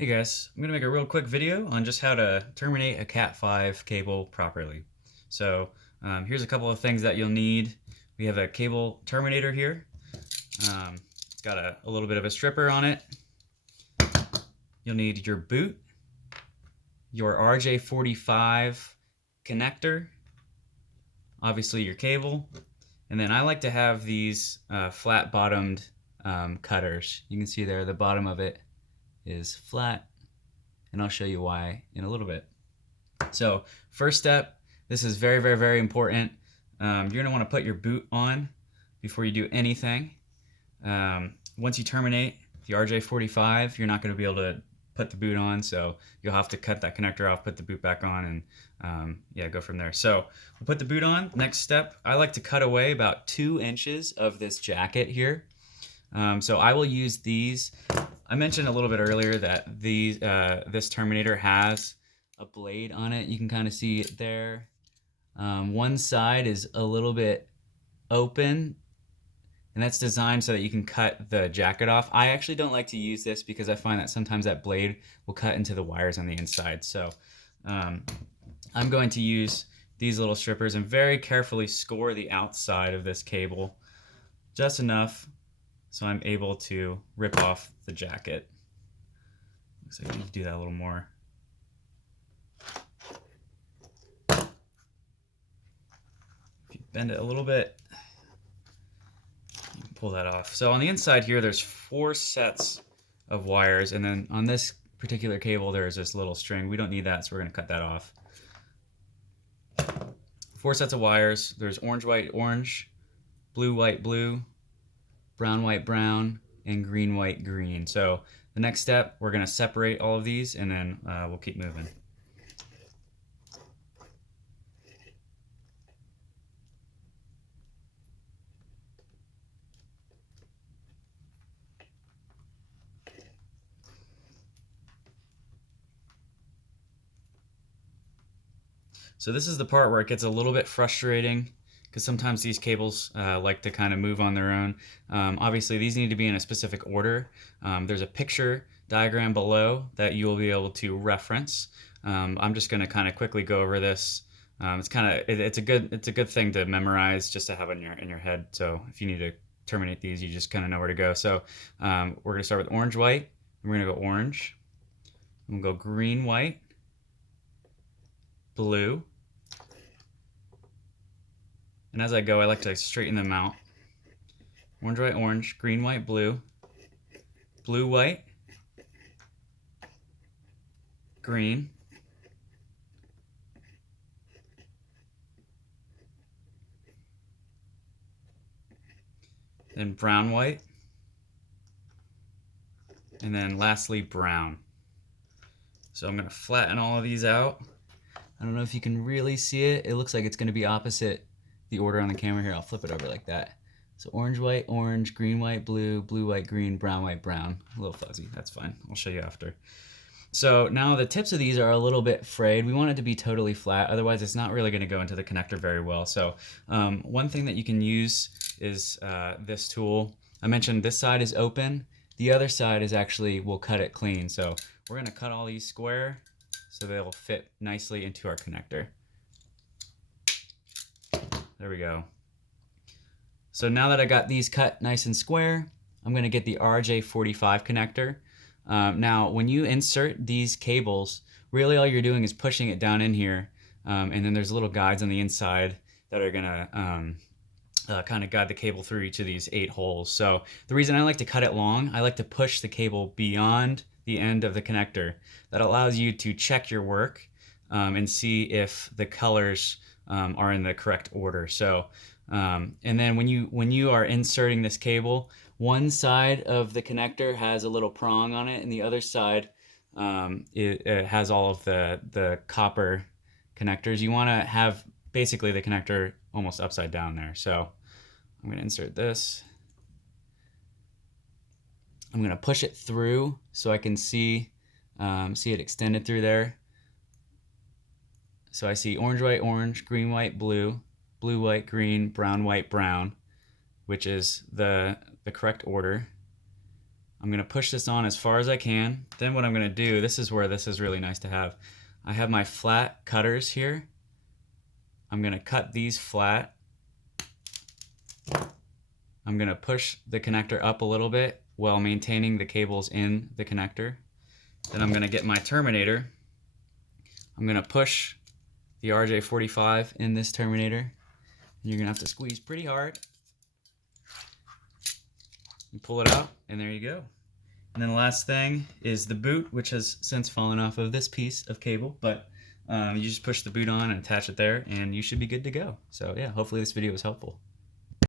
Hey guys, I'm going to make a real quick video on just how to terminate a CAT5 cable properly. So here's a couple of things that you'll need. We have a cable terminator here. It's got a little bit of a stripper on it. You'll need your boot, your RJ45 connector, obviously your cable, and then I like to have these flat bottomed cutters. You can see there the bottom of it is flat, and I'll show you why in a little bit. So first step, this is very, very, very important. You're gonna wanna put your boot on before you do anything. Once you terminate the RJ45, you're not gonna be able to put the boot on, so you'll have to cut that connector off, put the boot back on, and yeah, go from there. So we'll put the boot on. Next step, I like to cut away about 2 inches of this jacket here. So I will use these. I mentioned a little bit earlier that this Terminator has a blade on it. You can kind of see it there. One side is a little bit open, and that's designed so that you can cut the jacket off. I actually don't like to use this because I find that sometimes that blade will cut into the wires on the inside. So I'm going to use these little strippers and very carefully score the outside of this cable just enough so I'm able to rip off the jacket. Looks like you can do that a little more. If you bend it a little bit, you can pull that off. So on the inside here, there's 4 sets of wires, and then on this particular cable, there's this little string. We don't need that, so we're gonna cut that off. 4 sets of wires. There's orange, white, orange, blue, white, blue, brown, white, brown, and green, white, green. So the next step, we're gonna separate all of these, and then we'll keep moving. So this is the part where it gets a little bit frustrating because sometimes these cables like to kind of move on their own. Obviously, these need to be in a specific order. There's a picture diagram below that you will be able to reference. I'm just going to kind of quickly go over this. It's a good thing to memorize, just to have in your head. So if you need to terminate these, you just kind of know where to go. So we're going to start with orange, white. We're going to go orange. I'm going to go green, white, blue. And as I go, I like to straighten them out. Orange, white, orange, green, white, blue, blue, white, green, then brown, white, and then lastly brown. So I'm going to flatten all of these out. I don't know if you can really see it. It looks like it's going to be opposite the order on the camera here. I'll flip it over like that. So orange, white, orange, green, white, blue, blue, white, green, brown, white, brown. A little fuzzy, that's fine. I'll show you after. So now the tips of these are a little bit frayed. We want it to be totally flat, otherwise it's not really gonna go into the connector very well. So one thing that you can use is this tool. I mentioned this side is open. The other side is actually, we'll cut it clean. So we're gonna cut all these square so they'll fit nicely into our connector. There we go. So now that I got these cut nice and square, I'm gonna get the RJ45 connector. Now, when you insert these cables, really all you're doing is pushing it down in here, and then there's little guides on the inside that are gonna kind of guide the cable through each of these 8 holes. So the reason I like to cut it long, I like to push the cable beyond the end of the connector. That allows you to check your work and see if the colors are in the correct order. So, and then when you are inserting this cable, one side of the connector has a little prong on it, and the other side it has all of the copper connectors. You want to have basically the connector almost upside down there. So I'm going to insert this. I'm going to push it through so I can see it extended through there. So I see orange, white, orange, green, white, blue, blue, white, green, brown, white, brown, which is the correct order. I'm gonna push this on as far as I can. Then what I'm gonna do, this is where this is really nice to have. I have my flat cutters here. I'm gonna cut these flat. I'm gonna push the connector up a little bit while maintaining the cables in the connector. Then I'm gonna get my terminator. I'm gonna push the RJ45 in this terminator. You're gonna have to squeeze pretty hard. You pull it out, and there you go. And then the last thing is the boot, which has since fallen off of this piece of cable, but you just push the boot on and attach it there, and you should be good to go. So yeah, hopefully this video was helpful.